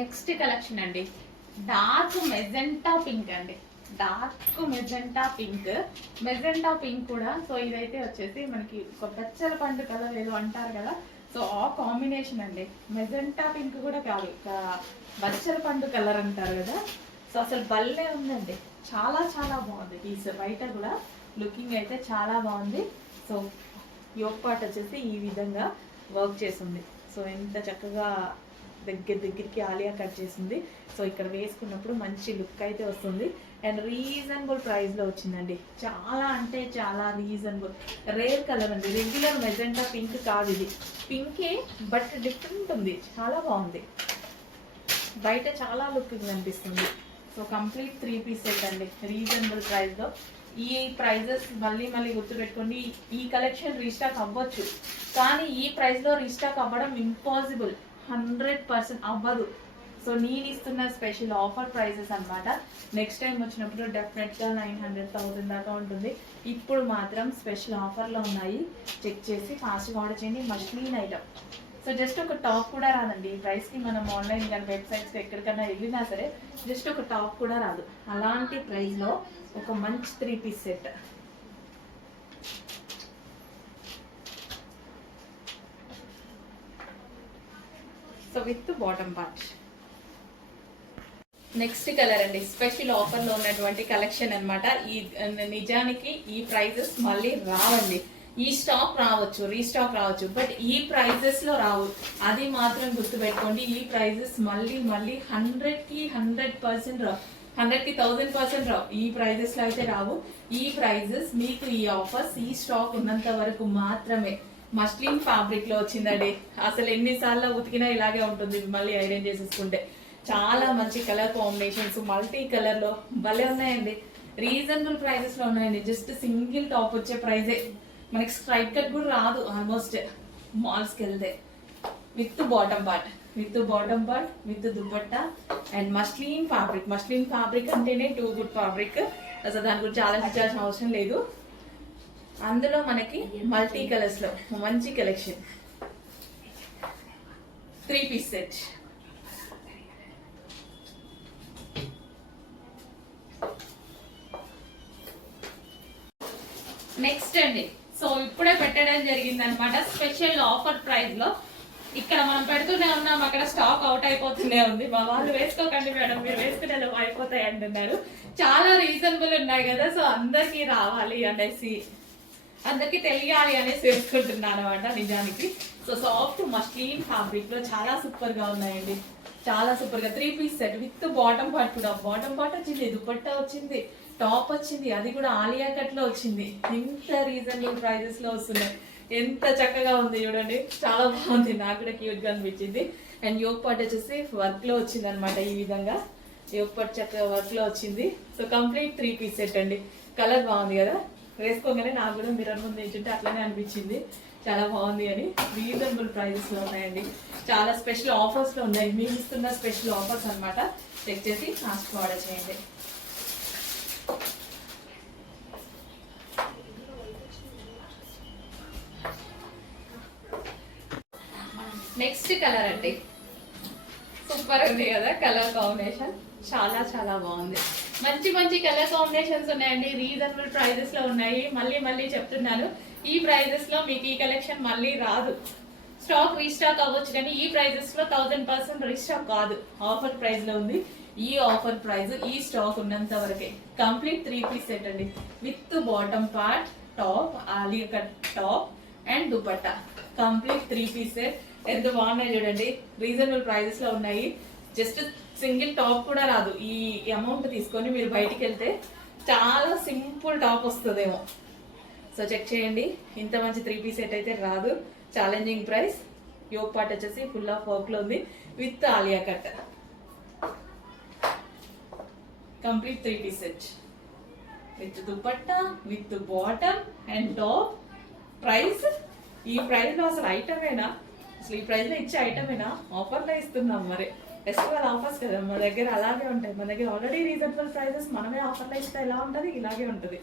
Next collection అండి, dark magenta pink అండి. Dark magenta pink, magenta pink కూడా. So ఇదైతే వచ్చేసి మనకి ఒక బచ్చల పండు కలర్ ఏదో అంటారు కదా, సో ఆ కాంబినేషన్ అండి. మెజెంటా పింక్ కూడా కాదు, బచ్చల పండు కలర్ అంటారు కదా. సో అసలు భలే ఉందండి, చాలా చాలా బాగుంది పీస్. బయట కూడా లుకింగ్ అయితే చాలా బాగుంది. సో యోక్ పార్ట్ వచ్చేసి ఈ విధంగా వర్క్ చేసింది. సో ఎంత చక్కగా దగ్గరికి ఆలియా కట్ చేసింది. సో ఇక్కడ వేసుకున్నప్పుడు మంచి లుక్ అయితే వస్తుంది. అండ్ రీజనబుల్ ప్రైస్లో వచ్చిందండి, చాలా అంటే చాలా రీజనబుల్. రేర్ కలర్ అండి, రెగ్యులర్ మెజెంటా పింక్ కాదు ఇది. పింకే బట్ డిఫరెంట్ ఉంది, చాలా బాగుంది. బయట చాలా లుకింగ్ అనిపిస్తుంది. సో కంప్లీట్ 3 పీస్ సెట్ అండి, రీజనబుల్ ప్రైస్లో. ఈ ప్రైజెస్ మళ్ళీ మళ్ళీ గుర్తుపెట్టుకోండి. ఈ కలెక్షన్ రీస్టాక్ అవ్వచ్చు, కానీ ఈ ప్రైస్లో రీస్టాక్ అవ్వడం ఇంపాసిబుల్, 100% అవ్వదు. సో నేను ఇస్తున్న స్పెషల్ ఆఫర్ ప్రైజెస్ అనమాట. నెక్స్ట్ టైం వచ్చినప్పుడు డెఫినెట్గా 900,000 దాకా ఉంటుంది. ఇప్పుడు మాత్రం స్పెషల్ ఆఫర్లో ఉన్నాయి, చెక్ చేసి ఫాస్ట్గా ఆర్డర్ చేయండి. మష్లీన్ ఐటమ్. సో జస్ట్ ఒక టాప్ కూడా రాదండి ఈ ప్రైస్కి. మనం ఆన్లైన్ కానీ వెబ్సైట్స్కి ఎక్కడికైనా వెళ్ళినా సరే జస్ట్ ఒక టాప్ కూడా రాదు. అలాంటి ప్రైస్లో ఒక మంచి 3 piece set. So with bottom part. Next colour అండి, స్పెషల్ ఆఫర్లో ఉన్నటువంటి కలెక్షన్ అనమాట. ఈ నిజానికి ఈ ప్రైజెస్ మళ్ళీ రావండి. ఈ స్టాక్ రావచ్చు, రీస్టాక్ రావచ్చు, బట్ ఈ ప్రైజెస్లో రావు. అది మాత్రం గుర్తుపెట్టుకోండి. ఈ ప్రైజెస్ మళ్ళీ 100కి 100% రావు, 100కి 1000% రావు. ఈ ప్రైజెస్లో అయితే రావు. ఈ ప్రైజెస్ మీకు ఈ ఆఫర్స్ ఈ స్టాక్ ఉన్నంత వరకు మాత్రమే. మస్లిన్ ఫ్యాబ్రిక్ లో వచ్చిందండి. అసలు ఎన్నిసార్లు ఉతికినా ఇలాగే ఉంటుంది, మళ్ళీ ఐరన్ చేసేసుకుంటే. చాలా మంచి కలర్ కాంబినేషన్స్, మల్టీ కలర్ లో భలే ఉన్నాయండి. రీజనబుల్ ప్రైజెస్ లో ఉన్నాయండి. జస్ట్ సింగిల్ టాప్ వచ్చే ప్రైజే. మనకి స్ట్రైట్ కట్ కూడా రాదు ఆల్మోస్ట్ మాల్స్కి వెళ్తే. With bottom part, with dupatta and muslin fabric. Muslin fabric అంటేనే టూ గుడ్ ఫ్యాబ్రిక్, అసలు దాని గురించి ఆలోచించాల్సిన అవసరం లేదు. అందులో మనకి మల్టీ కలర్స్ లో మంచి కలెక్షన్. 3 piece set. నెక్స్ట్ అండి, సో ఇప్పుడే పెట్టడం జరిగింది అనమాట స్పెషల్ ఆఫర్ ప్రైస్ లో. ఇక్కడ మనం పెడుతూనే ఉన్నాం, అక్కడ స్టాక్ అవుట్ అయిపోతూనే ఉంది. మా వాళ్ళు వేసుకోకండి మేడం, మీరు వేసుకునే అయిపోతాయి అంటున్నారు. చాలా రీజనబుల్ ఉన్నాయి కదా, సో అందరికి రావాలి అనేసి, అందరికి తెలియాలి అనేసి వేసుకుంటున్నాను అనమాట నిజానికి. సో సాఫ్ట్ మస్లిన్ ఫ్యాబ్రిక్ లో చాలా సూపర్ గా ఉన్నాయండి, చాలా సూపర్ గా. 3 piece set with bottom part కూడా. బాటమ్ పార్ట్ వచ్చింది, దుపట్టా వచ్చింది, టాప్ వచ్చింది, అది కూడా ఆలియా కట్ లో వచ్చింది. ఎంత రీజనబుల్ ప్రైజెస్ లో వస్తున్నాయి, ఎంత చక్కగా ఉంది చూడండి, చాలా బాగుంది. నాకు కూడా క్యూట్ గా అనిపించింది. అండ్ యోక్ పార్ట్ వచ్చేసి వర్క్ లో వచ్చింది అనమాట. ఈ విధంగా యోక్ పార్ట్ చక్కగా వర్క్ లో వచ్చింది. సో కంప్లీట్ 3 పీస్ సెట్ అండి. కలర్ బాగుంది కదా, వేసుకోగానే నాకు కూడా మిర్రర్ ముందు ఏంటంటే అట్లనే అనిపించింది, చాలా బాగుంది అని. రీజనబుల్ ప్రైజెస్ లో ఉన్నాయండి, చాలా స్పెషల్ ఆఫర్స్ లో ఉన్నాయి. మేము ఇస్తున్న స్పెషల్ ఆఫర్స్ అనమాట. చెక్ చేసి ఫాస్ట్ ఆర్డర్ చేయండి. నెక్స్ట్ కలర్ అండి, సూపర్ ఉంది కదా కలర్ కాంబినేషన్, చాలా చాలా బాగుంది. మంచి మంచి కలర్ కాంబినేషన్స్ ఉన్నాయండి, రీజనబుల్ ప్రైజెస్ లో ఉన్నాయి. మళ్ళీ మళ్ళీ చెప్తున్నాను, ఈ ప్రైజెస్ లో మీకు ఈ కలెక్షన్ మళ్ళీ రాదు. స్టాక్ రీస్టాక్ అవ్వచ్చు, కానీ ఈ ప్రైజెస్ లో 1000% రీస్టాక్ కాదు. ఆఫర్ ప్రైస్ లో ఉంది. ఈ ఆఫర్ ప్రైస్ ఈ స్టాక్ ఉన్నంత వరకే. కంప్లీట్ 3 పీస్ సెట్ అండి, with bottom part, top, Alia cut top and dupatta. Complete 3 piece set. ఎంత బాగున్నాయి చూడండి, రీజనబుల్ ప్రైజెస్ లో ఉన్నాయి. జస్ట్ సింగిల్ టాప్ కూడా రాదు. ఈ అమౌంట్ తీసుకొని మీరు బయటికి వెళ్తే చాలా సింపుల్ టాప్ వస్తుందేమో. సో చెక్ చేయండి, ఇంత మంచి 3 పీస్ సెట్ అయితే రాదు. Challenging price. యోక్ పార్ట్ వచ్చేసి ఫుల్ ఆఫ్ వర్క్ లో ఉంది, with Alia cut. Complete 3 piece set with dupatta, with bottom and top. Price ఈ ప్రైస్ లో అసలు ఐటమేనా? అసలు ఈ ప్రైస్ లో ఇచ్చే ఐటమేనా? ఆఫర్ లో ఇస్తున్నాం మరి, ఫెస్టివల్ ఆఫర్స్ కదా మన దగ్గర, అలాగే ఉంటాయి. మన దగ్గర ఆల్రెడీ రీజనబుల్ ప్రైజెస్, మనమే ఆఫర్ లో ఇస్తే ఎలా ఉంటుంది, ఇలాగే ఉంటుంది.